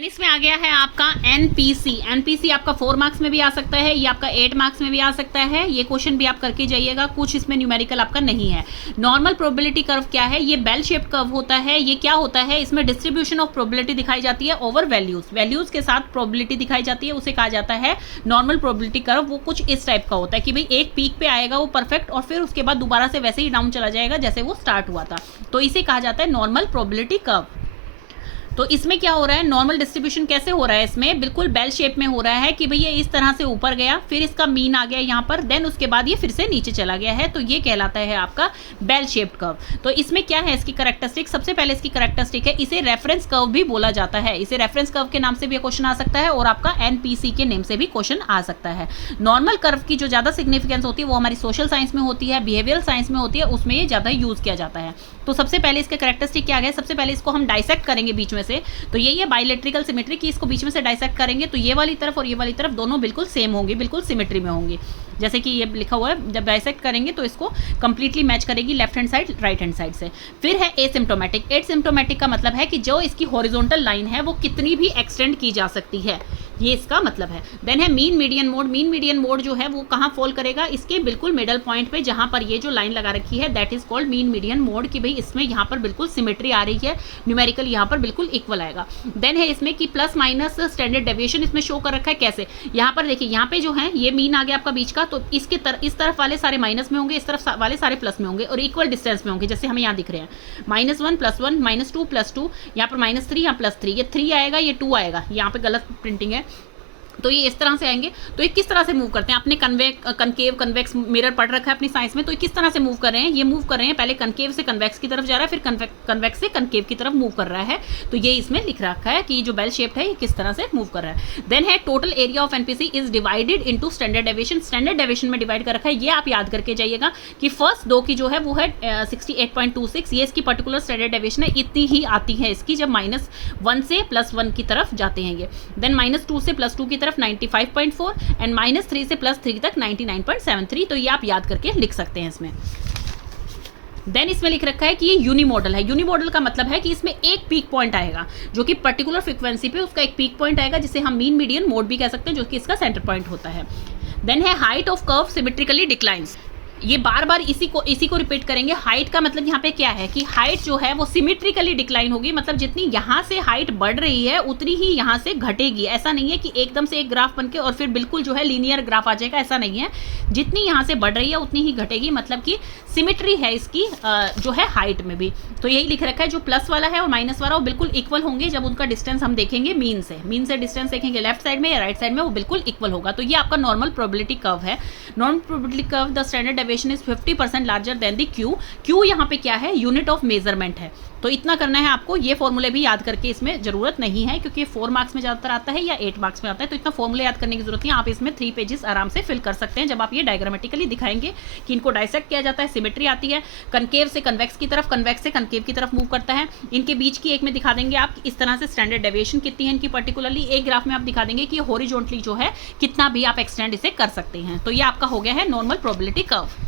Then इसमें आ गया है आपका एनपीसी। एनपीसी आपका 4 मार्क्स में भी आ सकता है, ये आपका 8 मार्क्स में भी आ सकता है। ये क्वेश्चन भी आप करके जाइएगा, कुछ इसमें न्यूमेरिकल आपका नहीं है। नॉर्मल प्रोबेबिलिटी कर्व क्या है? ये बेल शेप्ड कर्व होता है। ये क्या होता है? इसमें डिस्ट्रीब्यूशन ऑफ प्रोबेबिलिटी दिखाई जाती है ओवर वैल्यूज, वैल्यूज के साथ प्रोबेबिलिटी दिखाई जाती है, उसे कहा जाता है नॉर्मल प्रोबेबिलिटी कर्व। वो कुछ इस टाइप का होता है कि भाई एक पीक पे आएगा वो परफेक्ट, और फिर उसके बाद दोबारा से वैसे ही डाउन चला जाएगा जैसे वो स्टार्ट हुआ था। तो इसे कहा जाता है नॉर्मल प्रोबेबिलिटी कर्व। तो इसमें क्या हो रहा है, नॉर्मल डिस्ट्रीब्यूशन कैसे हो रहा है? इसमें बिल्कुल बेल शेप में हो रहा है कि भैया इस तरह से ऊपर गया, फिर इसका मीन आ गया यहाँ पर, देन उसके बाद ये फिर से नीचे चला गया है। तो ये कहलाता है आपका बेल शेप्ड कर्व। तो इसमें क्या है इसकी कैरेक्टरिस्टिक? सबसे पहले इसकी कैरेक्टरिस्टिक है, इसे रेफरेंस कर्व भी बोला जाता है। इसे रेफरेंस कर्व के नाम से भी क्वेश्चन आ सकता है और आपका एनपीसी के नेम से भी क्वेश्चन आ सकता है। नॉर्मल कर्व की जो ज्यादा सिग्निफिकेंस होती है वो हमारी सोशल साइंस में होती है, बिहेवियरल साइंस में होती है, उसमें ये ज्यादा यूज किया जाता है। तो सबसे पहले इसके कैरेक्टरिस्टिक क्या है? सबसे पहले इसको हम डाइसेक्ट करेंगे बीच में से। तो यही है बाइलेट्रिकल सिमेट्री की, इसको बीच में से डाइसेक्ट करेंगे तो ये वाली तरफ और ये वाली तरफ दोनों बिल्कुल सेम होंगी, बिल्कुल सिमेट्री में होंगी। जैसे कि ये लिखा हुआ है, जब डाइसेक्ट करेंगे तो इसको कंप्लीटली मैच करेगी left hand side right hand side से। फिर है एसिम्प्टोमेटिक। एसिम्प्टोमेटिक का मतलब है कि जो इसकी हॉरिजॉन्टल लाइन है वो कितनी भी एक्सटेंड की जा सकती है, ये इसका मतलब है। देन है mean median mode. Mean median mode जो है वो कहाँ फॉल करेगा? इसके बिल्कुल मिडल पॉइंट पे, जहां पर ये जो लाइन लगा रखी है that is called mean median mode, कि भाई इसमें यहाँ पर बिल्कुल सिमेट्री आ रही है, न्यूमेरिकल यहाँ पर बिल्कुल इक्वल आएगा। देन है इसमें कि प्लस माइनस स्टैंडर्ड डेविएशन इसमें शो कर रखा है। कैसे? यहाँ पर देखिए, यहाँ पे जो है ये मीन आ गया आपका बीच का, तो इसके इस तरफ वाले सारे माइनस में होंगे, इस तरफ वाले सारे प्लस में होंगे और इक्वल डिस्टेंस में होंगे, जैसे हमें यहाँ दिख रहे हैं -1 + 1 -2 + 2, यहाँ पर -3 या +3, ये 3 आएगा, ये 2 आएगा, यहाँ पे गलत प्रिंटिंग है। तो ये इस तरह से आएंगे। तो ये किस तरह से मूव करते हैं? आपने कनकेव कन्वेक्स मिरर पढ़ रखा है अपनी साइंस में, तो ये किस तरह से मूव कर रहे हैं? ये मूव कर रहे हैं, पहले कनकेव से कन्वेक्स की तरफ जा रहा है, फिर कन्वेक्स से कनकेव की तरफ मूव कर रहा है। तो ये इसमें लिख रखा है कि ये जो बेल शेप है ये किस तरह से मूव कर रहा है। देन है total area of NPC is divided into standard deviation. Standard deviation में डिवाइड कर रखा है, ये आप याद करके जाइएगा कि फर्स्ट दो की जो है वो है 68.26, ये इसकी पर्टिकुलर स्टैंडर्ड डेविएशन है, इतनी ही आती है इसकी जब -1 से +1 की तरफ जाते हैं ये। देन -2 से +2 की तरफ 95.4 एंड -3 से +3 तक 99.73। तो ये आप याद करके लिख सकते हैं इसमें। देन इसमें लिख रखा है कि ये यूनिमॉडल है। यूनिमॉडल का मतलब है कि इसमें एक पीक पॉइंट आएगा जो कि पर्टिकुलर फ्रीक्वेंसी पे उसका एक पीक पॉइंट आएगा, जिसे हम मीन मीडियन मोड भी कह सकते हैं, जो कि इसका सेंटर पॉइंट होता है। देन है height of curve symmetrically declines. ये बार बार इसी को रिपीट करेंगे। हाइट का मतलब यहाँ पे क्या है कि हाइट जो है वो सिमेट्रिकली डिक्लाइन होगी, मतलब जितनी यहाँ से हाइट बढ़ रही है उतनी ही यहाँ से घटेगी। ऐसा नहीं है कि एकदम से एक ग्राफ बनके और फिर बिल्कुल जो है लीनियर ग्राफ आ जाएगा, ऐसा नहीं है। जितनी यहाँ से बढ़ रही है उतनी ही घटेगी, मतलब कि सिमेट्री है इसकी जो है हाइट में भी। तो यही लिख रखा है, जो प्लस वाला है और माइनस वाला वो बिल्कुल इक्वल होंगे जब उनका डिस्टेंस हम देखेंगे मीन से डिस्टेंस देखेंगे लेफ्ट साइड में या राइट साइड में, वो बिल्कुल इक्वल होगा। तो ये आपका नॉर्मल प्रोबेबिलिटी कर्व है। Normal probability curve the standard deviation is 50% larger than the Q. Q यहाँ पे क्या है? यूनिट ऑफ मेजरमेंट है। तो इतना करना है आपको। ये फॉर्मूले भी याद करके इसमें जरूरत नहीं है, क्योंकि 4 मार्क्स में ज्यादातर आता है या 8 मार्क्स में आता है, तो इतना फॉर्मूले याद करने की जरूरत नहीं है। आप इसमें 3 पेजेस आराम से फिल कर सकते हैं जब आप ये डायग्रामेटिकली दिखाएंगे कि इनको डाइसेक्ट किया जाता है, सिमेट्री आती है, कनकेव से कन्वेक्स की तरफ, कन्वेक्स से कनकेव की तरफ मूव करता है। इनके बीच की एक में दिखा देंगे आप इस तरह से स्टैंडर्ड डेविएशन कितनी है इनकी, पर्टिकुलरली एक ग्राफ में आप दिखा देंगे कि हॉरिजॉन्टली जो है कितना भी आप एक्सटेंड इसे कर सकते हैं। तो ये आपका हो गया है नॉर्मल प्रोबेबिलिटी कर्व।